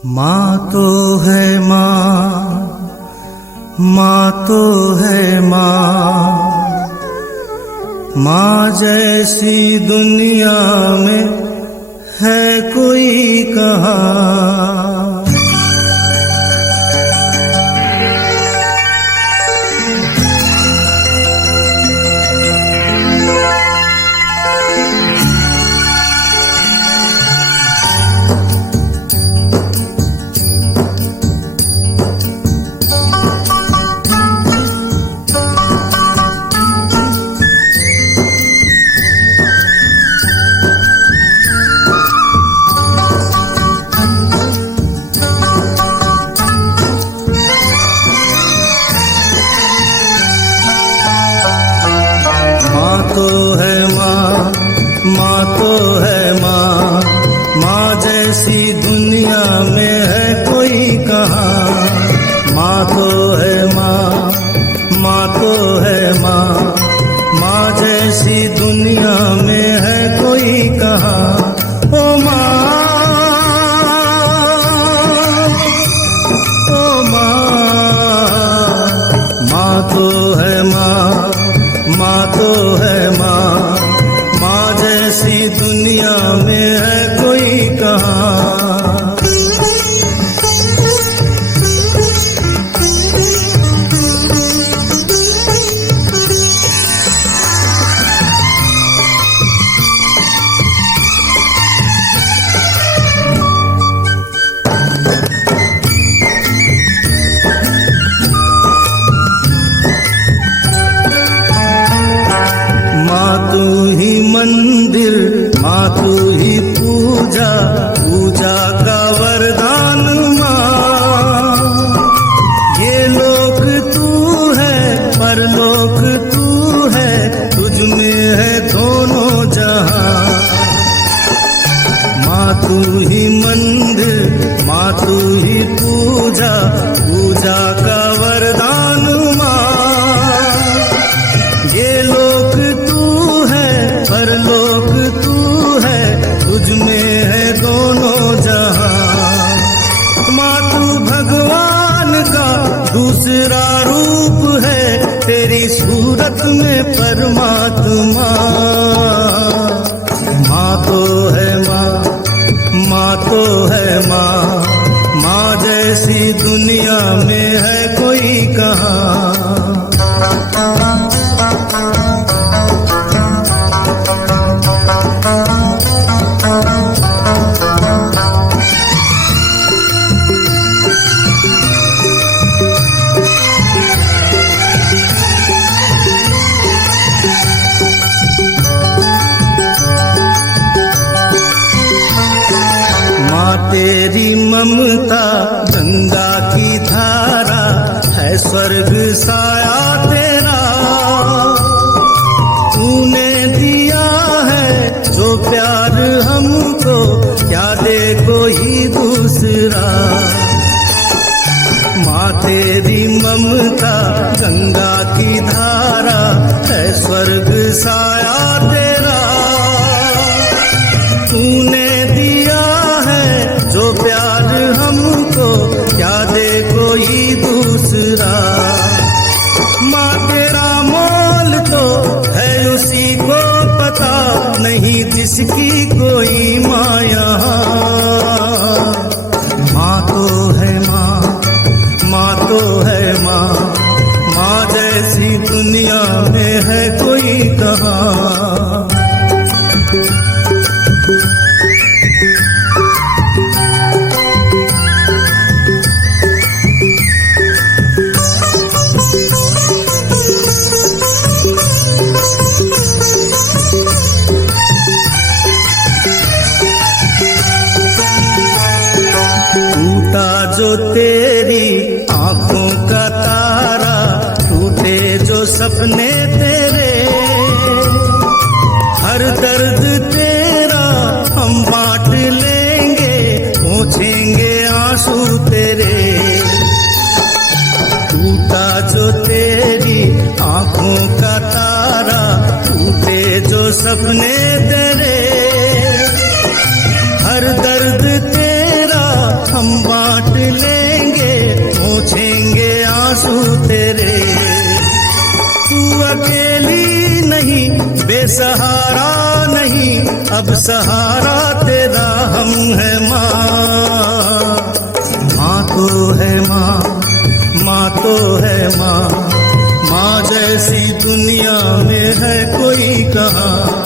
माँ तो है माँ, माँ तो है माँ, माँ जैसी दुनिया में है कोई कहाँ। माँ तो है माँ, माँ जैसी दुनिया में है कोई कहाँ। माँ तो है माँ, माँ तो है माँ, माँ जैसी दुनिया में है कोई कहाँ। ओ माँ, ओ माँ, माँ तो है माँ, माँ तो है माँ, माँ जैसी दुनिया में है कोई कहाँ। मंदिर माँ तू ही पूजा, पूजा का वरदान माँ। ये लोक तू है परलोक तू है, तुझ में है दोनों जहां। माँ तू ही मंदिर माँ तू ही पूजा, पूजा का वरदान माँ। ये लोक परलोक तू है, तुझ में है दोनों जहां। माँ तू भगवान का दूसरा रूप है, तेरी सूरत में परमात्मा। माँ तो है माँ, माँ तो है माँ, माँ जैसी दुनिया में है कोई कहाँ। तेरी ममता गंगा की धारा है, स्वर्ग साया तेरा। तूने दिया है जो प्यार हमको, क्या दे कोई दूसरा। माँ तेरी ममता गंगा की धारा है, स्वर्ग साया तेरा। तूने दिया जो प्यार हमको, क्या दे कोई दूसरा। माँ तेरा मोल तो है उसी को पता, नहीं जिसकी कोई माँ यहाँ। माँ तो है माँ, माँ तो है माँ, माँ जैसी दुनिया में है कोई कहाँ। जो तेरी आंखों का तारा, टूटे जो सपने तेरे, हर दर्द तेरा हम बांट लेंगे, पोंछेंगे आंसू तेरे। टूटा जो तेरी आंखों का तारा, टूटे जो सपने तेरे, हर दर्द तेरा हम बांट लेंगे, पोंछेंगे आंसू तेरे। तू अकेली नहीं, बेसहारा नहीं, अब सहारा तेरा हम है माँ। माँ तो है माँ, माँ तो है माँ, माँ जैसी दुनिया में है कोई कहाँ।